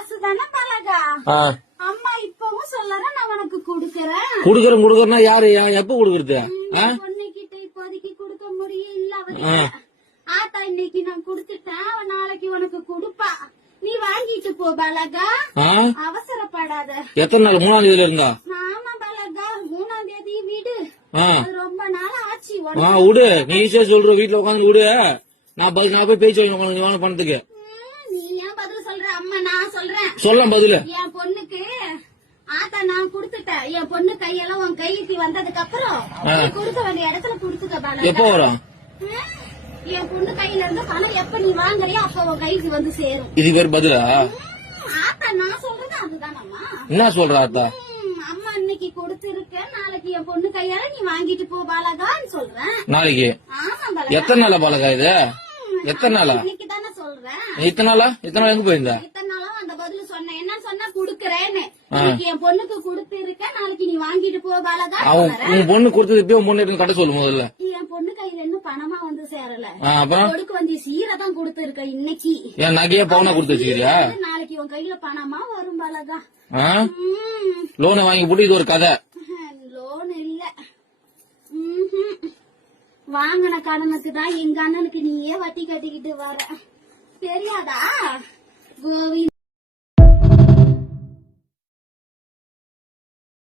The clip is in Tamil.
காசு தானே பழகா. அம்மா இப்பவும் சொல்லறேன் நான் உனக்கு குடுக்கறேன்னா யாரு எப்ப குடுக்கறது? பொண்ணுகிட்ட இப்போதைக்கு கொடுக்க முடியல. ஆத்தா இன்னைக்கு நான் குடுத்துட்டேன், நாளைக்கு உனக்கு கொடுப்பா. நீ வாங்கிட்டு போ பலகா, அவசரப்படாத. எத்தனை நாள்? 3ஆம் தேதியில இருந்தா? ஆமா பலகா, 3ஆம் தேதி விடு. ரொம்ப நாள் ஆச்சு. விடு, நீ ஈஸியா சொல்ற. வீட்டுல உட்காந்து விடு, நான் போய் பேச்சு வாங்க பணத்துக்கு. நீ ஏன் பதில் சொல்ற? அம்மா நான் சொல்றேன். சொல்லலாம் பதில். என் பொண்ணுக்கு ஆத்தா நான் குடுத்துட்டேன். என் பொண்ணு கையெல்லாம் உன் கைக்கு வந்ததுக்கு அப்புறம் குடுக்க வேண்டிய இடத்துல குடுத்துக்க பலகா. எப்போ வரும்? என் பொண்ணு கையில இருந்து பணம் எப்ப நீ வாங்குறியோ அப்ப உன் கைக்கு வந்து சேரும். இது பேர் பதிலா? ஆத்தா நான் சொல்றது அதுதானம்மா. என்ன சொல்ற ஆத்தா? அம்மா இன்னைக்கு கொடுத்திருக்க, நாளைக்கு என் பொண்ணு கையால நீ வாங்கிட்டு போ பாலகான்னு சொல்றேன். நாளைக்கு? ஆமா பாலகா. எத்தனை நாளா பாலகா இது? எத்தனை நாளா? இன்னைக்கு தானே சொல்றேன். இத்தனை நாளா? இத்தனை நாள் எங்க போயிருந்தா? இத்தனை நாளும் அந்த பதில் சொன்னேன். என்ன சொன்னா குடுக்கறேன்னு. இன்னைக்கு என் பொண்ணுக்கு கொடுத்திருக்க, நாளைக்கு நீ வாங்கிட்டு போ பாலகா. உன் பொண்ணு கொடுத்தது இப்ப உன் பொண்ணு கட்ட சொல்லு முதல்ல. என் பொண்ணு கையில இன்னும் பணமா வந்து சேரல. அப்புறம் கொடுக்க வேண்டிய சீரை தான் கொடுத்திருக்க இன்னைக்கு. என் நகையா பவுனா கொடுத்து வச்சுக்கிறியா? நாளைக்கு உன் கையில பணமா வரும் பாலகா. லோனை வாங்கி போட்டு இது ஒரு கதை. லோன் இல்ல, வாங்கின கடனுக்கு தான் எங்க அண்ணனுக்கு நீயே வட்டி கட்டிக்கிட்டு வர. தெரியாதா கோவி?